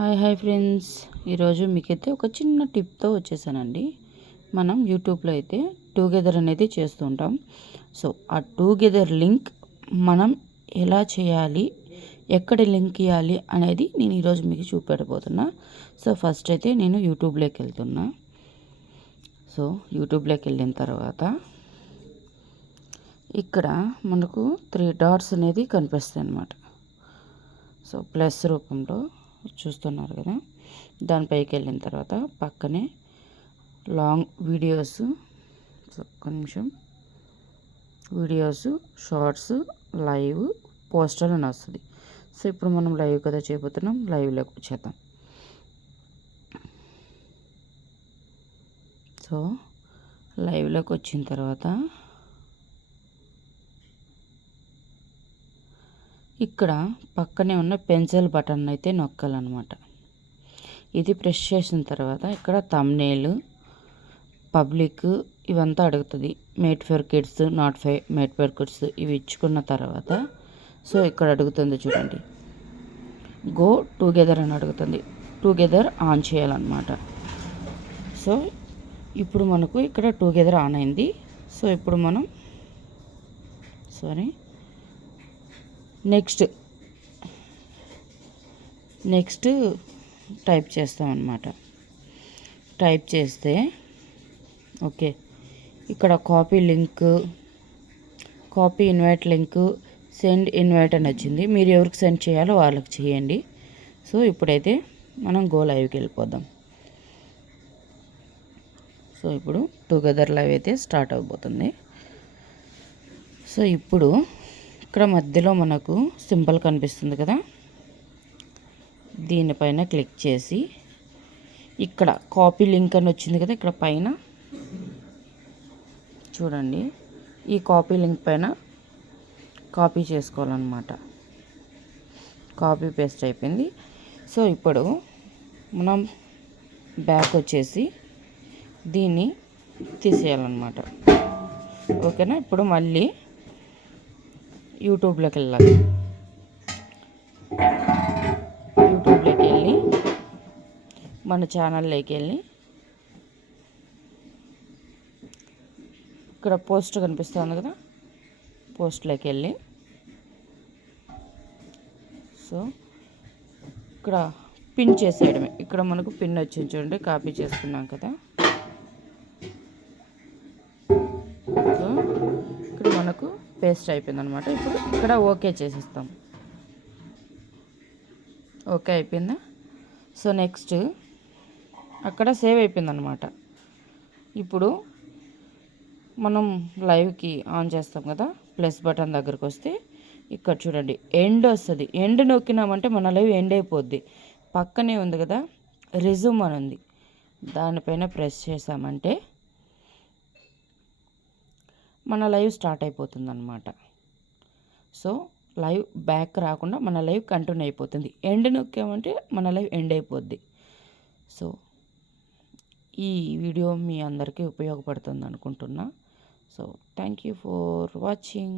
Hi friends, ఈరోజు మీకైతే ఒక చిన్న టిప్తో వచ్చేసానండి. మనం యూట్యూబ్లో అయితే టుగెదర్ అనేది చేస్తుంటాం. సో ఆ టుగెదర్ లింక్ మనం ఎలా చేయాలి, ఎక్కడ లింక్ ఇవ్వాలి అనేది నేను ఈరోజు మీకు చూపెట్టబోతున్నా. సో ఫస్ట్ అయితే నేను యూట్యూబ్లోకి వెళ్తున్నా. సో యూట్యూబ్లోకి వెళ్ళిన తర్వాత ఇక్కడ మనకు 3 డాట్స్ అనేది కనిపిస్తాయి అన్నమాట. సో ప్లస్ రూపంలో చూస్తున్నారు కదా, దానిపైకి వెళ్ళిన తర్వాత పక్కనే లాంగ్ వీడియోస్, ఒక్క నిమిషం, వీడియోస్, షార్ట్స్, లైవ్, పోస్టర్ అని వస్తుంది. సో ఇప్పుడు మనం లైవ్ కదా చేయబోతున్నాం, లైవ్లోకి వచ్చేద్దాం. సో లైవ్లోకి వచ్చిన తర్వాత ఇక్కడ పక్కనే ఉన్న పెన్సిల్ బటన్ అయితే నొక్కాలన్నమాట. ఇది ప్రెస్ చేసిన తర్వాత ఇక్కడ థంబ్నెయిల్, పబ్లిక్ ఇవంతా అడుగుతుంది. Made for kids, not made for kids ఇవి ఇచ్చుకున్న తర్వాత సో ఇక్కడ అడుగుతుంది చూడండి, గో టుగెదర్ అని అడుగుతుంది. టుగెదర్ ఆన్ చేయాలన్నమాట. సో ఇప్పుడు మనకు ఇక్కడ టుగెదర్ ఆన్ అయింది. సో ఇప్పుడు మనం నెక్స్ట్ టైప్ చేస్తామన్నమాట. టైప్ చేస్తే ఓకే, ఇక్కడ copy link, copy invite link, send invite అని వచ్చింది. మీరు ఎవరికి సెండ్ చేయాలో వాళ్ళకి చేయండి. సో ఇప్పుడైతే మనం గో లైవ్కి వెళ్ళిపోదాం. సో ఇప్పుడు టుగెదర్ లైవ్ అయితే స్టార్ట్ అవబోతుంది. సో ఇప్పుడు ఇక్కడ మధ్యలో మనకు సింబల్ కనిపిస్తుంది కదా, దీనిపైన క్లిక్ చేసి ఇక్కడ కాపీ లింక్ అని వచ్చింది కదా, ఇక్కడ పైన చూడండి, ఈ కాపీ లింక్ పైన కాపీ చేసుకోవాలన్నమాట. కాపీ పేస్ట్ అయిపోయింది. సో ఇప్పుడు మనం బ్యాక్ వచ్చేసి దీన్ని తీసేయాలన్నమాట. ఓకేనా, ఇప్పుడు మళ్ళీ యూట్యూబ్లోకి వెళ్ళాలి. యూట్యూబ్లోకి వెళ్ళి మన ఛానల్లోకి వెళ్ళి ఇక్కడ పోస్ట్ కనిపిస్తుంది కదా, పోస్ట్లోకి వెళ్ళి సో ఇక్కడ పిన్ చేసేయడమే. ఇక్కడ మనకు పిన్ వచ్చింది చూడండి, కాపీ చేసుకున్నాం కదా. సో ఇక్కడ మనకు పేస్ట్ అయిపోయింది అనమాట. ఇప్పుడు ఇక్కడ ఓకే చేసేస్తాం. ఓకే అయిపోయిందా. సో నెక్స్ట్ అక్కడ సేవ్ అయిపోయింది అనమాట. ఇప్పుడు మనం లైవ్కి ఆన్ చేస్తాం కదా, ప్లస్ బటన్ దగ్గరకు వస్తే ఇక్కడ చూడండి ఎండ్ వస్తుంది. ఎండ్ నొక్కినామంటే మన లైవ్ ఎండ్ అయిపోద్ది. పక్కనే ఉంది కదా రెజ్యూమ్ అని ఉంది, దానిపైన ప్రెస్ చేసామంటే మన లైవ్ స్టార్ట్ అయిపోతుంది అన్నమాట. సో లైవ్ బ్యాక్ రాకుండా మన లైవ్ కంటిన్యూ అయిపోతుంది. ఎండ్ నొక్కామంటే మన లైవ్ ఎండ్ అయిపోద్ది. సో ఈ వీడియో మీ అందరికీ ఉపయోగపడుతుంది అనుకుంటున్నా. So thank you for watching.